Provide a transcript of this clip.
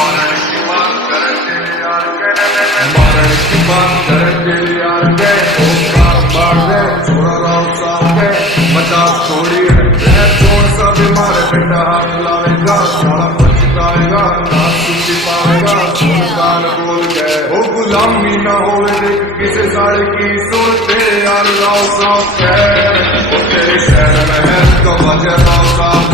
मारण की बात करे तेरे यार के छोड़ा राव साहब के मजाक थोड़ी है चोर सा बीमार बेटा हाथ लाएगा साला पछताएगा ना सूची पाएगा सुल्तान बोल गए वो गुलामी ना होवे किसी साड़े की सुन तेरे यार राव साहब के वो तेरे शहर में है तो वजह राव साहब